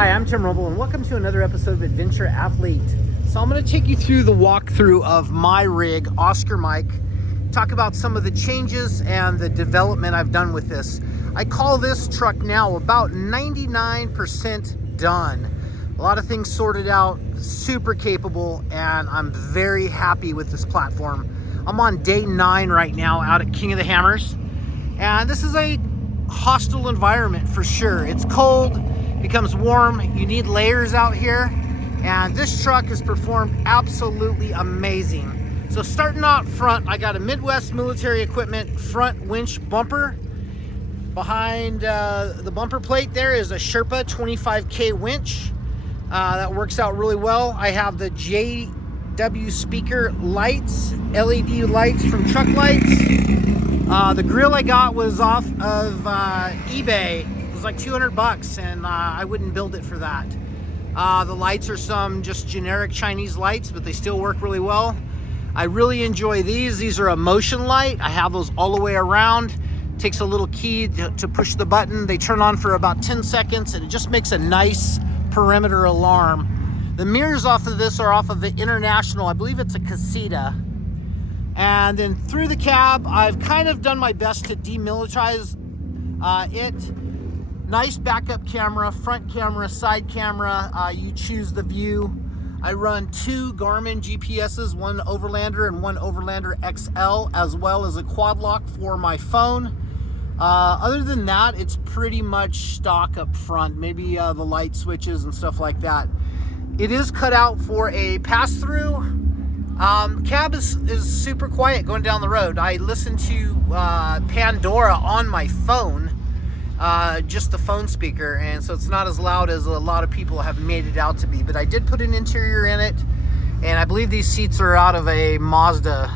Hi, I'm Tim Rumble, and welcome to another episode of Adventure Athlete. So I'm going to take you through the walkthrough of my rig, Oscar Mike, talk about some of the changes and the development I've done with this. I call this truck now about 99% done. A lot of things sorted out, super capable, and I'm very happy with this platform. I'm on day 9 right now out at King of the Hammers, and this is a hostile environment for sure. It's cold, becomes warm, you need layers out here, and this truck has performed absolutely amazing. So starting out front, I got a Midwest Military Equipment front winch bumper. Behind the bumper plate there is a Sherpa 25K winch. That works out really well. I have the JW speaker lights, LED lights from Truck Lights. The grill I got was off of eBay. It was like 200 bucks, and I wouldn't build it for that. The lights are some just generic Chinese lights, but they still work really well. I really enjoy these. These are a motion light. I have those all the way around. Takes a little key to push the button. They turn on for about 10 seconds, and it just makes a nice perimeter alarm. The mirrors off of this are off of the International. I believe it's a Casita. And then through the cab, I've kind of done my best to demilitarize it. Nice backup camera, front camera, side camera. You choose the view. I run 2 Garmin GPSs, one Overlander and one Overlander XL, as well as a quad lock for my phone. Other than that, it's pretty much stock up front, maybe the light switches and stuff like that. It is cut out for a pass-through. Cab is super quiet going down the road. I listen to Pandora on my phone, just the phone speaker, and so it's not as loud as a lot of people have made it out to be. But I did put an interior in it, and I believe these seats are out of a Mazda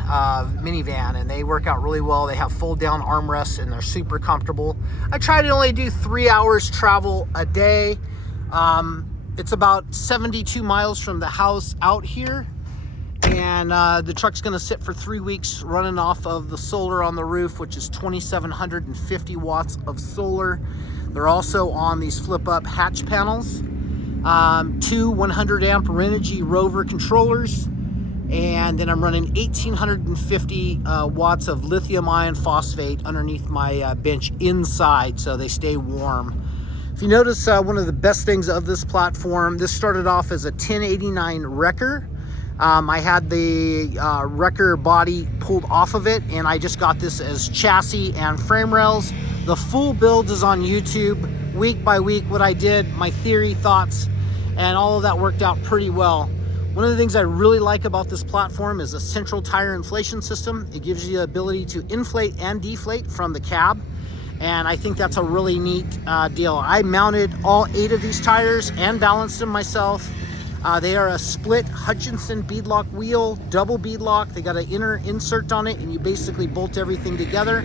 minivan, and they work out really well. They have fold-down armrests, and they're super comfortable. I try to only do 3 hours travel a day. It's about 72 miles from the house out here. And the truck's gonna sit for 3 weeks running off of the solar on the roof, which is 2,750 watts of solar. They're also on these flip up hatch panels, 2 100 amp Renogy Rover controllers, and then I'm running 1,850 watts of lithium iron phosphate underneath my bench inside, so they stay warm. If you notice, one of the best things of this platform, this started off as a 1089 wrecker. I had the wrecker body pulled off of it, and I just got this as chassis and frame rails. The full build is on YouTube, week by week, what I did, my theory, thoughts, and all of that worked out pretty well. One of the things I really like about this platform is a central tire inflation system. It gives you the ability to inflate and deflate from the cab, and I think that's a really neat deal. I mounted all 8 of these tires and balanced them myself. They are a split Hutchinson beadlock wheel, double beadlock. They got an inner insert on it, and you basically bolt everything together.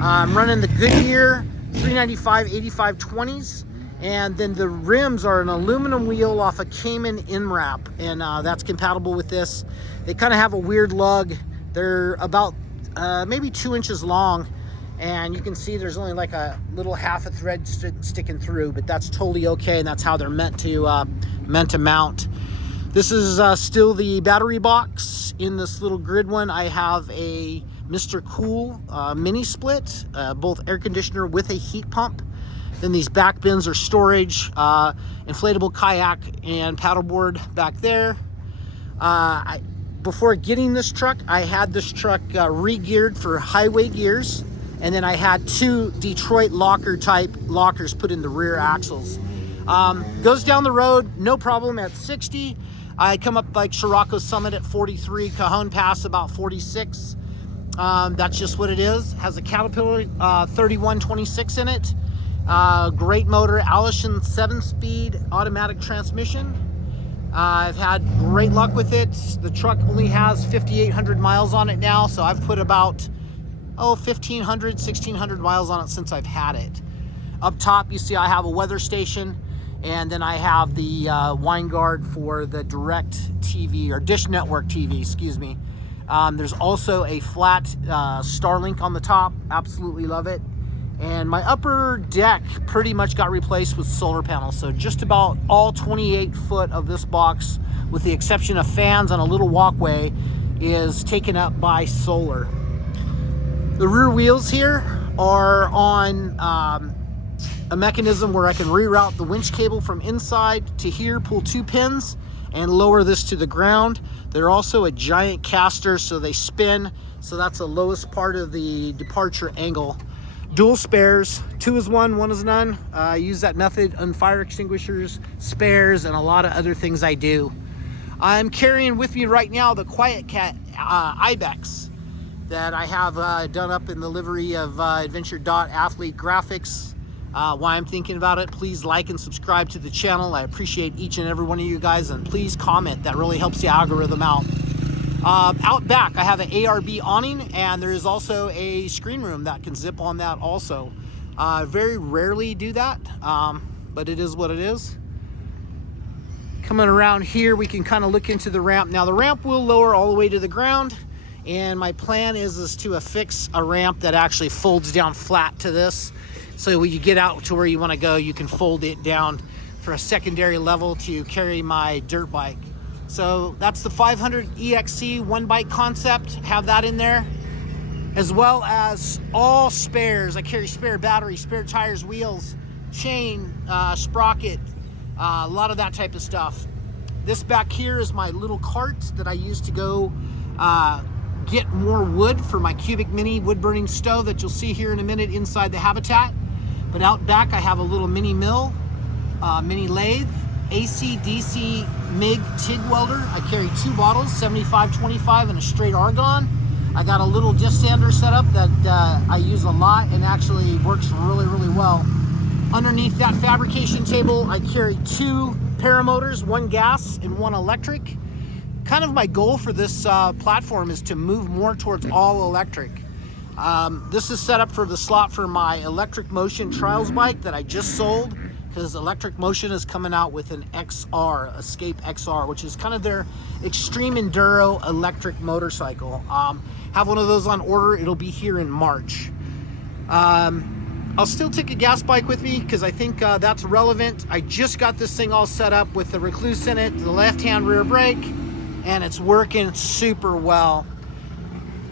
I'm running the Goodyear 395 85/20s, and then the rims are an aluminum wheel off a Cayman InWrap, and that's compatible with this. They kind of have a weird lug. They're about maybe 2 inches long, and you can see there's only like a little half a thread sticking through, but that's totally okay, and that's how they're meant to mount. This is still the battery box. In this little grid one, I have a Mr. Cool mini split, both air conditioner with a heat pump. Then these back bins are storage, inflatable kayak and paddleboard back there. Before getting this truck, I had this truck re-geared for highway gears, and then I had 2 Detroit locker type lockers put in the rear axles. Goes down the road, no problem at 60. I come up like Scirocco Summit at 43, Cajon Pass about 46. That's just what it is. Has a Caterpillar 3126 in it. Great motor, Allison 7-speed automatic transmission. I've had great luck with it. The truck only has 5,800 miles on it now, so I've put about 1,500, 1,600 miles on it since I've had it. Up top, you see I have a weather station, and then I have the wine guard for the Direct TV, or Dish Network TV, excuse me. There's also a flat Starlink on the top. Absolutely love it. And my upper deck pretty much got replaced with solar panels. So just about all 28 foot of this box, with the exception of fans on a little walkway, is taken up by solar. The rear wheels here are on a mechanism where I can reroute the winch cable from inside to here, pull 2 pins, and lower this to the ground. They're also a giant caster, so they spin. So that's the lowest part of the departure angle. Dual spares, 2 is 1, 1 is none. I use that method on fire extinguishers, spares, and a lot of other things I do. I'm carrying with me right now the QuietKat Ibex that I have done up in the livery of Adventure.Athlete Graphics. Why I'm thinking about it, please like and subscribe to the channel. I appreciate each and every one of you guys, and please comment. That really helps the algorithm out. Out back, I have an ARB awning, and there is also a screen room that can zip on that also. Very rarely do that, but it is what it is. Coming around here, we can kind of look into the ramp. Now the ramp will lower all the way to the ground, and my plan is to affix a ramp that actually folds down flat to this. So when you get out to where you want to go, you can fold it down for a secondary level to carry my dirt bike. So that's the 500 EXC one bike concept. Have that in there, as well as all spares. I carry spare batteries, spare tires, wheels, chain, sprocket, a lot of that type of stuff. This back here is my little cart that I use to go get more wood for my Cubic Mini wood burning stove that you'll see here in a minute inside the habitat. But out back I have a little mini mill, mini lathe, AC, DC, MIG, TIG welder. I carry 2 bottles, 75-25 and a straight argon. I got a little disc sander set up that I use a lot and actually works really, really well. Underneath that fabrication table, I carry 2 paramotors, 1 gas and 1 electric. Kind of my goal for this platform is to move more towards all electric. This is set up for the slot for my Electric Motion Trials bike that I just sold, because Electric Motion is coming out with an XR, Escape XR, which is kind of their extreme enduro electric motorcycle. Have one of those on order. It'll be here in March. I'll still take a gas bike with me because I think that's relevant. I just got this thing all set up with the Recluse in it, the left-hand rear brake, and it's working super well.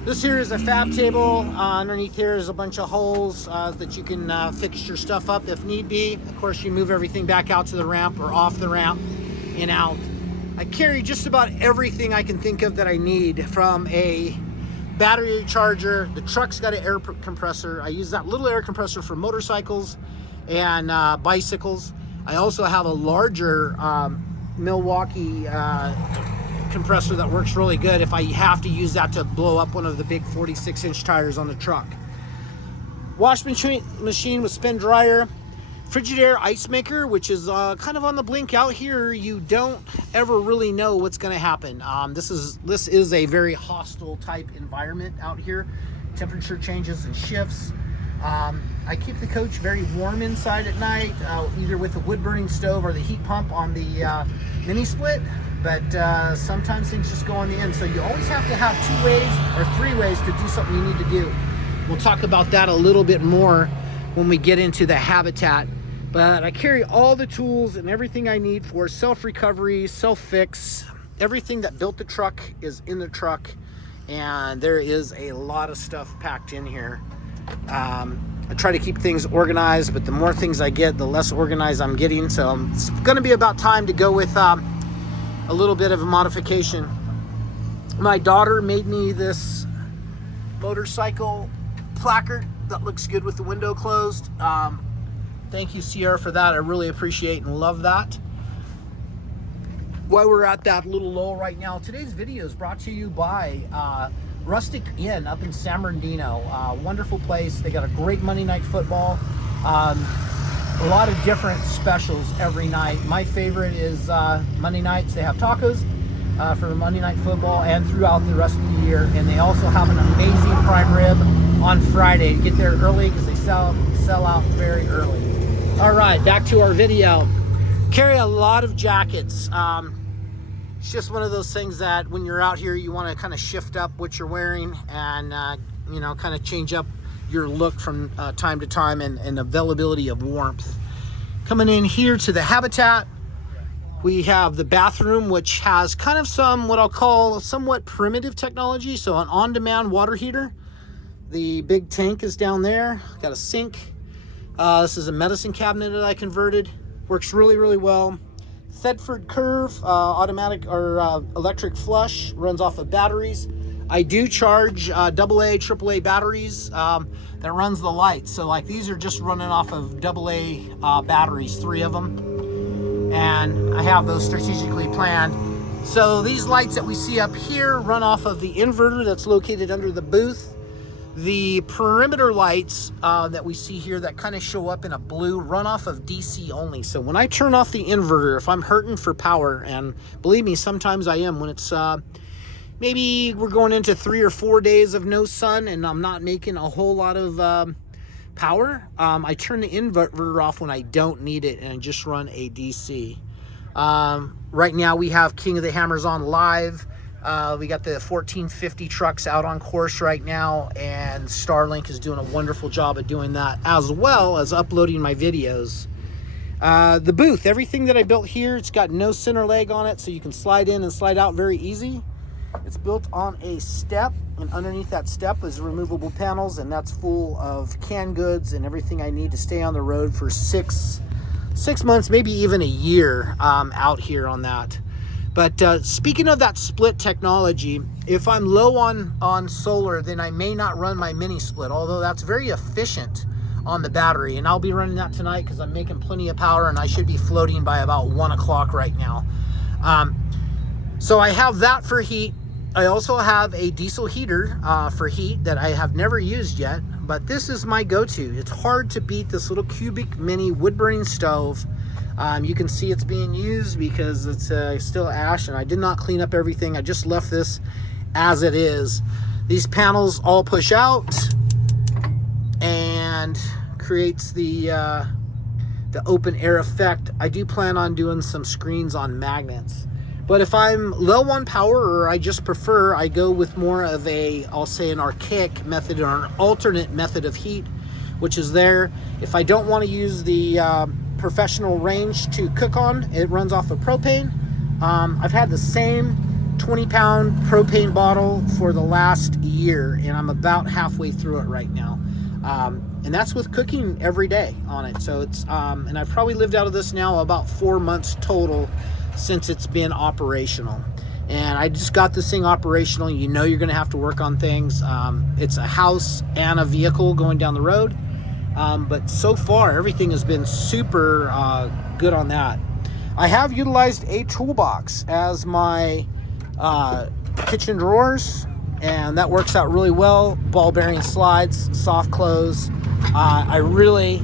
This here is a fab table. Underneath here is a bunch of holes that you can fix your stuff up if need be. Of course, you move everything back out to the ramp or off the ramp and out. I carry just about everything I can think of that I need, from a battery charger. The truck's got an air compressor. I use that little air compressor for motorcycles and bicycles. I also have a larger Milwaukee compressor that works really good if I have to use that to blow up one of the big 46-inch tires on the truck. Wash machine with spin dryer. Frigidaire ice maker, which is kind of on the blink out here. You don't ever really know what's going to happen. This is a very hostile type environment out here. Temperature changes and shifts. I keep the coach very warm inside at night, either with the wood burning stove or the heat pump on the mini split. But sometimes things just go on the end, so you always have to have 2 ways or 3 ways to do something you need to do. We'll talk about that a little bit more when we get into the habitat. But I carry all the tools and everything I need for self-recovery, self-fix. Everything that built the truck is in the truck, and there is a lot of stuff packed in here. I try to keep things organized, but the more things I get, the less organized I'm getting. So it's going to be about time to go with a little bit of a modification. My daughter made me this motorcycle placard that looks good with the window closed. Thank you, Sierra, for that. I really appreciate and love that. While we're at that little lull right now, today's video is brought to you by Rustic Inn up in San Bernardino. Wonderful place. They got a great Monday Night Football. A lot of different specials every night. My favorite is Monday nights. They have tacos for Monday Night Football and throughout the rest of the year. And they also have an amazing prime rib on Friday. Get there early because they sell out very early. All right, back to our video. Carry a lot of jackets. It's just one of those things that when you're out here, you want to kind of shift up what you're wearing and you know, kind of change up your look from time to time, and availability of warmth. Coming in here to the habitat, we have the bathroom, which has kind of some what I'll call somewhat primitive technology. So an on-demand water heater. The big tank is down there. Got a sink. This is a medicine cabinet that I converted. Works really, really well. Thetford Curve, automatic or electric flush, runs off of batteries. I do charge AA, AAA batteries that runs the lights. So like these are just running off of AA batteries, 3 of them. And I have those strategically planned. So these lights that we see up here run off of the inverter that's located under the booth. The perimeter lights that we see here that kind of show up in a blue run off of DC only. So when I turn off the inverter, if I'm hurting for power, and believe me, sometimes I am, when it's maybe we're going into 3 or 4 days of no sun and I'm not making a whole lot of power, I turn the inverter off when I don't need it and I just run a DC. Right now we have King of the Hammers on live. We got the 1450 trucks out on course right now, and Starlink is doing a wonderful job at doing that, as well as uploading my videos. The booth, everything that I built here, it's got no center leg on it, so you can slide in and slide out very easy. It's built on a step, and underneath that step is removable panels, and that's full of canned goods and everything I need to stay on the road for six months, maybe even a year out here on that. But speaking of that split technology, if I'm low on solar, then I may not run my mini split, although that's very efficient on the battery. And I'll be running that tonight because I'm making plenty of power and I should be floating by about 1 o'clock right now. So I have that for heat. I also have a diesel heater for heat that I have never used yet, but this is my go-to. It's hard to beat this little cubic mini wood-burning stove. You can see it's being used because it's still ash, and I did not clean up everything. I just left this as it is. These panels all push out and creates the open air effect. I do plan on doing some screens on magnets. But if I'm low on power, or I just prefer, I go with more of a, I'll say an archaic method or an alternate method of heat, which is there. If I don't want to use the professional range to cook on, it runs off of propane. I've had the same 20-pound propane bottle for the last year, and I'm about halfway through it right now. And that's with cooking every day on it. So it's, and I've probably lived out of this now about 4 months total since it's been operational. And I just got this thing operational. You know you're gonna have to work on things. It's a house and a vehicle going down the road. But so far, everything has been super good on that. I have utilized a toolbox as my kitchen drawers, and that works out really well. Ball bearing slides, soft close. I really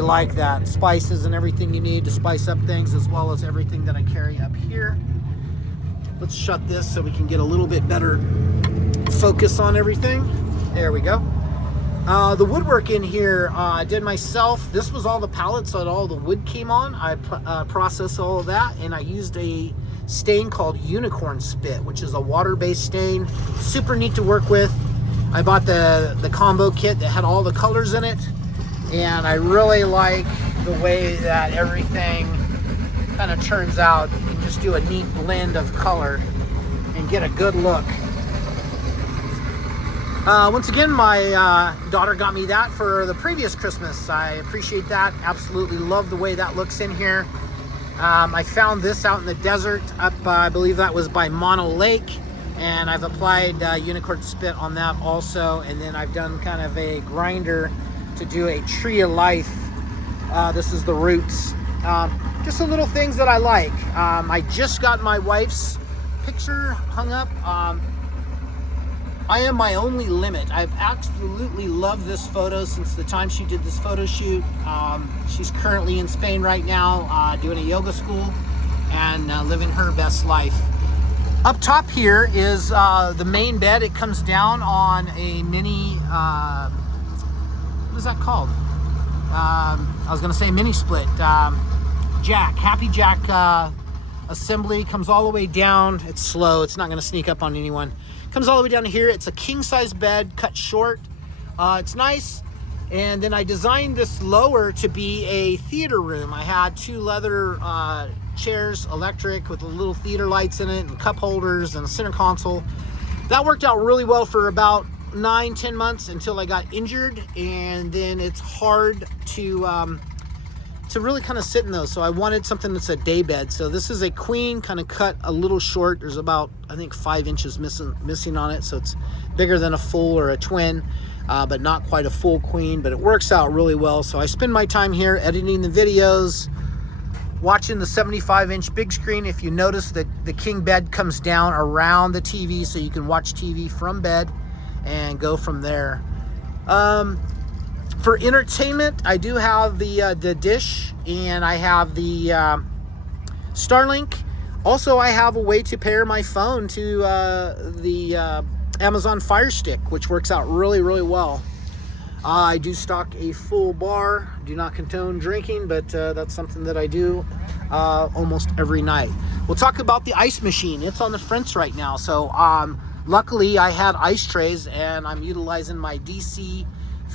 like that. Spices and everything you need to spice up things, as well as everything that I carry up here. Let's shut this so we can get a little bit better focus on everything. There we go. The woodwork in here, I did myself. This was all the pallets that all the wood came on. I processed all of that, and I used a stain called Unicorn Spit, which is a water-based stain. Super neat to work with. I bought the combo kit that had all the colors in it, and I really like the way that everything kind of turns out. You can just do a neat blend of color and get a good look. Once again, my daughter got me that for the previous Christmas. I appreciate that. Absolutely love the way that looks in here. I found this out in the desert up, I believe that was by Mono Lake, and I've applied Unicorn Spit on that also, and then I've done kind of a grinder to do a Tree of Life. This is the roots. Just the little things that I like. I just got my wife's picture hung up. I am my only limit. I've absolutely loved this photo since the time she did this photo shoot. She's currently in Spain right now, doing a yoga school and living her best life. Up top here is the main bed. It comes down on a mini, what is that called? I was gonna say mini split. Jack, Happy Jack assembly, comes all the way down. It's slow, it's not gonna sneak up on anyone. Comes all the way down here. It's a king size bed cut short. It's nice. And then I designed this lower to be a theater room. I had 2 leather chairs, electric, with little theater lights in it and cup holders and a center console. That worked out really well for about 9-10 months until I got injured, and then it's hard to really kind of sit in those. So I wanted something that's a day bed. So this is a queen, kind of cut a little short. There's about, I think, 5 inches missing on it, so it's bigger than a full or a twin, but not quite a full queen, but it works out really well. So I spend my time here editing the videos, watching the 75-inch big screen. If you notice that the king bed comes down around the TV, so you can watch TV from bed and go from there. For entertainment, I do have the dish, and I have the Starlink. Also, I have a way to pair my phone to the Amazon Fire Stick, which works out really, really well. I do stock a full bar. Do not condone drinking, but that's something that I do almost every night. We'll talk about the ice machine. It's on the fence right now. So luckily I had ice trays, and I'm utilizing my DC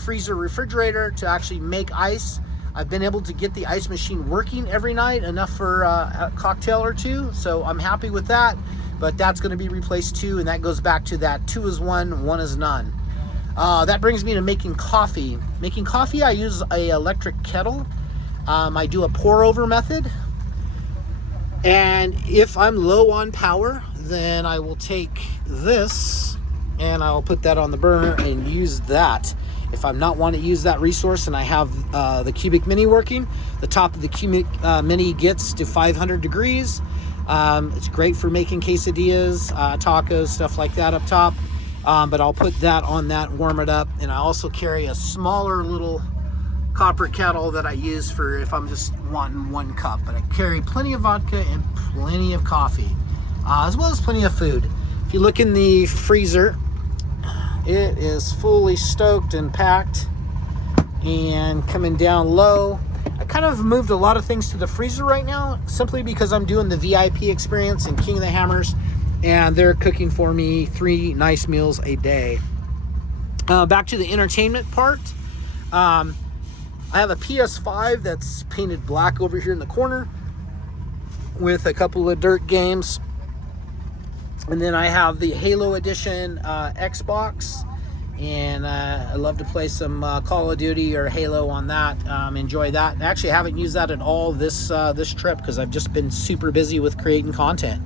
freezer refrigerator to actually make ice. I've been able to get the ice machine working every night, enough for a cocktail or 2. So I'm happy with that, but that's going to be replaced too. And that goes back to that 2 is 1, 1 is none. That brings me to making coffee. Making coffee, I use a electric kettle. I do a pour over method. And if I'm low on power, then I will take this and I'll put that on the burner and use that. If I'm not wanting to use that resource and I have the Cubic Mini working, the top of the Cubic Mini gets to 500 degrees. It's great for making quesadillas, tacos, stuff like that up top. But I'll put that on that, warm it up. And I also carry a smaller little copper kettle that I use for if I'm just wanting 1 cup. But I carry plenty of vodka and plenty of coffee, as well as plenty of food. If you look in the freezer, it is fully stoked and packed and coming down low. I kind of moved a lot of things to the freezer right now, simply because I'm doing the VIP experience in King of the Hammers, and they're cooking for me 3 nice meals a day. Back to the entertainment part. I have a PS5 that's painted black over here in the corner with a couple of dirt games. And then I have the Halo Edition Xbox, and I love to play some Call of Duty or Halo on that. Enjoy that. I actually haven't used that at all this trip, because I've just been super busy with creating content.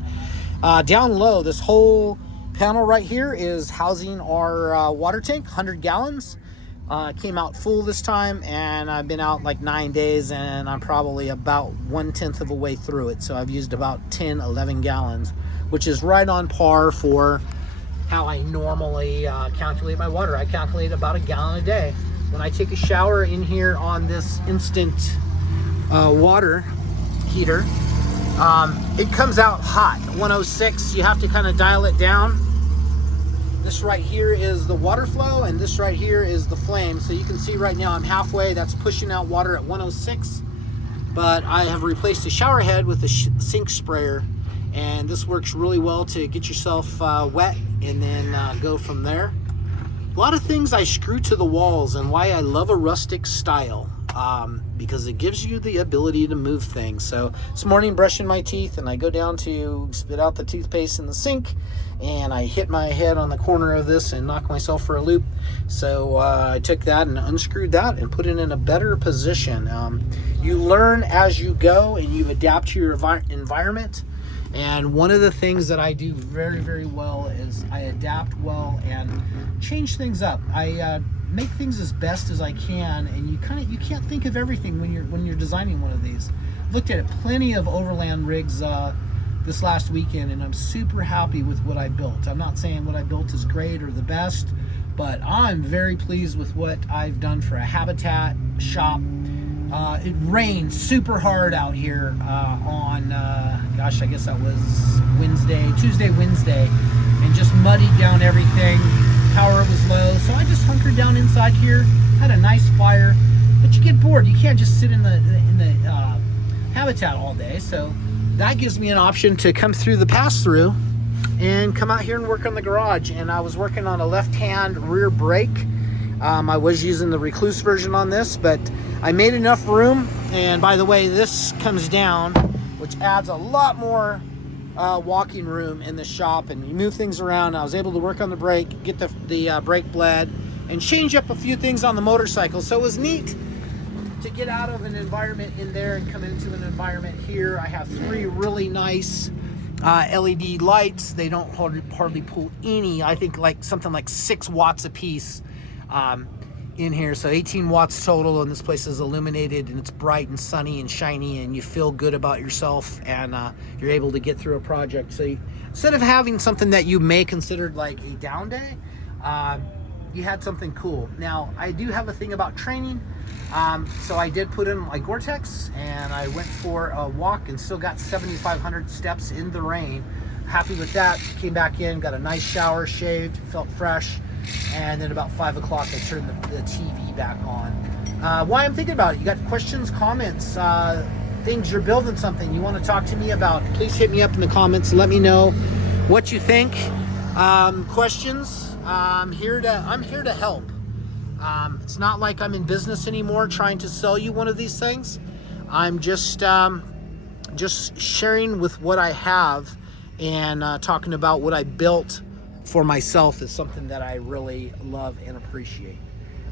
Down low, this whole panel right here is housing our water tank, 100 gallons. Came out full this time, and I've been out like 9 days, and I'm probably about 1/10 of a way through it. So I've used about 10-11 gallons, which is right on par for how I normally calculate my water. I calculate about 1 gallon a day. When I take a shower in here on this instant water heater, it comes out hot, 106. You have to kind of dial it down. This right here is the water flow, and this right here is the flame. So you can see right now I'm halfway. That's pushing out water at 106. But I have replaced the shower head with a sink sprayer, and this works really well to get yourself wet and then go from there. A lot of things I screw to the walls, and why I love a rustic style, because it gives you the ability to move things. So this morning, brushing my teeth, and I go down to spit out the toothpaste in the sink, and I hit my head on the corner of this and knock myself for a loop. So I took that and unscrewed that and put it in a better position. You learn as you go, and you adapt to your environment. And one of the things that I do very, very well is I adapt well and change things up. I make things as best as I can, and you can't think of everything when you're designing one of these. Looked at plenty of overland rigs this last weekend, and I'm super happy with what I built. I'm not saying what I built is great or the best, but I'm very pleased with what I've done for a habitat shop. It rained super hard out here on, gosh, I guess that was Tuesday, Wednesday, and just muddied down everything. Power was low, so I just hunkered down inside here, had a nice fire, but you get bored. You can't just sit in the habitat all day, so that gives me an option to come through the pass-through and come out here and work on the garage. And I was working on a left-hand rear brake. I was using the Recluse version on this, but I made enough room. And by the way, this comes down, which adds a lot more walking room in the shop, and you move things around. I was able to work on the brake, get the brake bled, and change up a few things on the motorcycle. So it was neat to get out of an environment in there and come into an environment here. I have 3 really nice LED lights. They don't hardly pull any. I think like something like 6 watts a piece in here. So 18 watts total, and this place is illuminated and it's bright and sunny and shiny, and you feel good about yourself, and you're able to get through a project. So instead of having something that you may consider like a down day, you had something cool. Now, I do have a thing about training. So I did put in my Gore-Tex, and I went for a walk and still got 7,500 steps in the rain. Happy with that. Came back in, got a nice shower, shaved, felt fresh. And then about 5 o'clock, I turned the TV back on. Why I'm thinking about it, you got questions, comments, things, you're building something you want to talk to me about, please hit me up in the comments. Let me know what you think. Questions. I'm here to help. It's not like I'm in business anymore trying to sell you one of these things. I'm just sharing with what I have, and talking about what I built for myself is something that I really love and appreciate.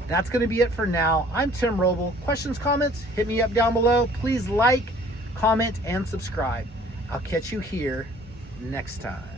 That's going to be it for now. I'm Tim Roble. Questions, comments, hit me up down below. Please like, comment, and subscribe. I'll catch you here next time.